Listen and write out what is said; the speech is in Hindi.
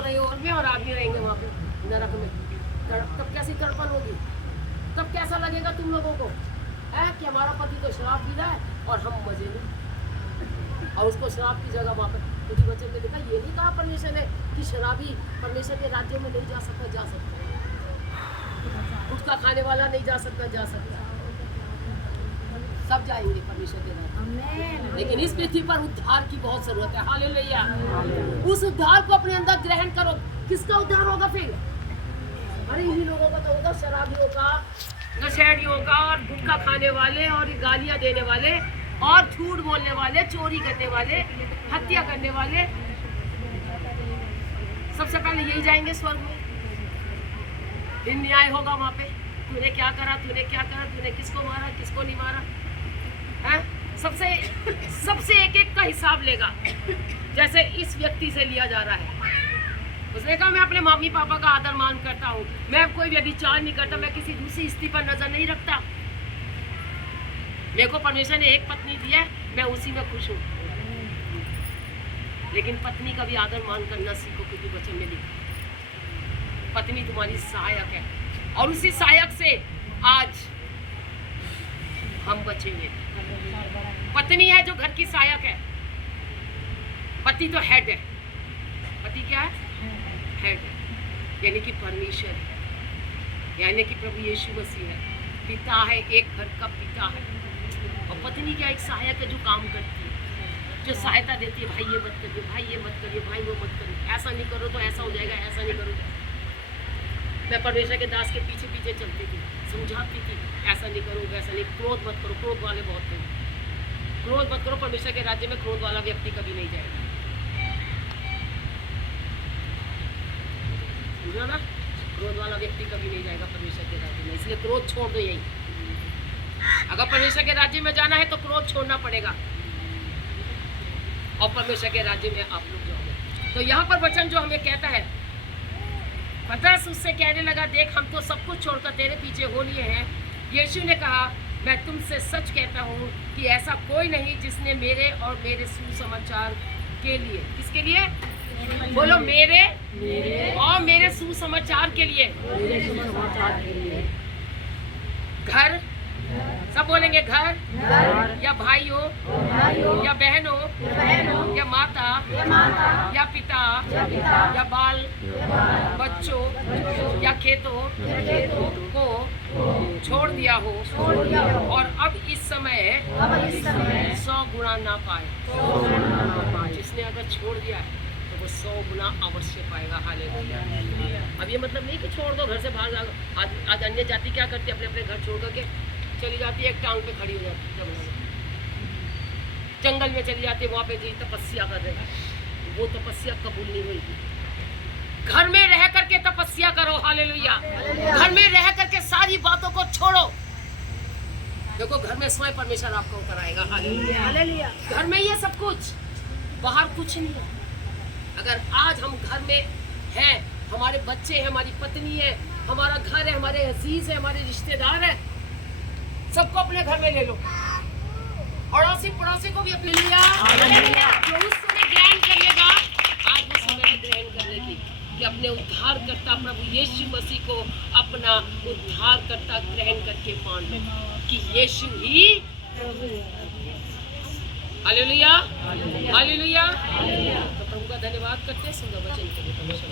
तो रहे और में और आप भी रहेंगे वहाँ पे नरक में। तब कैसी तड़पन होगी, तब कैसा लगेगा तुम लोगों को है कि हमारा पति तो शराब पी रहा है और हम मजे में, और उसको शराब की जगह वहाँ पर क्योंकि वचन में देखा ये नहीं कहा परमेश्वर ने कि शराबी परमेश्वर के राज्य में नहीं जा सकता, जा सकता, गुटखा खाने वाला नहीं जा सकता, जा सकता, सब जाएंगे परमेश्वर के राज्य। लेकिन इस पृथ्वी पर उद्धार की बहुत जरूरत है। हालेलुया। उस उद्धार को अपने अंदर ग्रहण करो। किसका उद्धार होगा फिर? अरे इन्हीं लोगों का तो होगा, शराबियों का, नशेड़ियों का, और गुटखा खाने वाले और गालियां देने वाले और झूठ बोलने वाले, चोरी करने वाले, हत्या करने वाले, सबसे पहले यही जाएंगे स्वर्ग में। दिन न्याय होगा वहां पे, तूने क्या करा, तूने क्या करा, तूने किसको मारा, किसको नहीं मारा है। सबसे एक एक का हिसाब लेगा, जैसे इस व्यक्ति से लिया जा रहा है। उसने कहा मैं अपने मम्मी पापा का आदर मान करता हूँ, मैं कोई व्यभिचार नहीं करता, मैं किसी दूसरी स्त्री पर नजर नहीं रखता, मेरे को परमेश्वर ने एक पत्नी दी है, मैं उसी में खुश हूँ। लेकिन पत्नी का भी आदर मान करना सीखो, क्योंकि वचन में लिखा पत्नी तुम्हारी सहायक है, और उसी सहायक से आज हम बचेंगे। पत्नी है जो घर की सहायक है, पति तो हेड है। पति क्या है? हेड है, यानी कि परमेश्वर है, यानी कि प्रभु यीशु मसीह है, पिता है, एक घर का पिता है। और पत्नी क्या? एक सहायक है जो काम करती है, जो सहायता देती है, भाई ये मत करिए, भाई ये मत करिए, भाई वो मत करिए, ऐसा नहीं करो तो ऐसा हो जाएगा, ऐसा नहीं करो तो। मैं परमेश्वर के दास के पीछे पीछे चलती थी, समझाती थी, ऐसा नहीं करो, वैसा नहीं, क्रोध मत करो। क्रोध वाले बहुत थे, क्रोध मत करो। परमेश्वर के राज्य में क्रोध वाला व्यक्ति कभी नहीं जाएगा, समझो ना? क्रोध वाला व्यक्ति कभी नहीं जाएगा परमेश्वर के राज्य में, इसलिए क्रोध छोड़ दो। यही अगर परमेश्वर के राज्य में जाना है तो क्रोध छोड़ना पड़ेगा, और परमेश्वर के राज्य में आप लोग जाओगे। तो यहाँ पर वचन जो हमें कहता है, पतरस उससे कहने लगा, देख हम तो सब कुछ छोड़कर तेरे पीछे हो लिए हैं। यीशु ने कहा, मैं तुमसे सच कहता हूँ कि ऐसा कोई नहीं जिसने मेरे और मेरे सुसमाचार के लिए, किसके लिए बोलो? मेरे और मेरे सुसमाचार के लिए, घर, सब बोलेंगे घर, या भाइयों, या बहनों, या माता, या पिता, या बाल बच्चों, या खेतों को छोड़ दिया हो, और अब इस समय 100 गुना ना पाए। जिसने अगर छोड़ दिया है तो वो 100 गुना अवश्य पाएगा। हालेलुया। अब ये मतलब नहीं कि छोड़ दो, घर से बाहर जाओ। आज अन्य जाति क्या करती है? अपने अपने घर छोड़ करके चली जाती है, एक टांग पे खड़ी हो जाती है, जंगल में चली जाती है, वहाँ पे जी तपस्या कर रहे हैं। वो तपस्या कबूल नहीं हुई। घर में रह करके तपस्या करो। हालेलुया। घर में रह करके सारी बातों को छोड़ो। देखो घर में स्वयं परमेश्वर आपको कराएगा। हालेलुया। घर में ये सब कुछ, बाहर कुछ नहीं है। अगर आज हम घर में हैं, हमारे बच्चे हैं, हमारी पत्नी है, हमारा घर है, हमारे अजीज है, हमारे रिश्तेदार है, सबको अपने घर में ले लो, अड़ोसी पड़ोसी को भी अपने लिया। जो उस समय ग्रहण कर लेगा, आज वो समय ग्रहण करने की, कि अपने उद्धारकर्ता प्रभु यीशु मसीह को अपना उद्धारकर्ता ग्रहण करके मान लो कि यीशु ही। Hallelujah, hallelujah. तो प्रभु का धन्यवाद करते हैं। सुंदर वचन के लिए परमेश्वर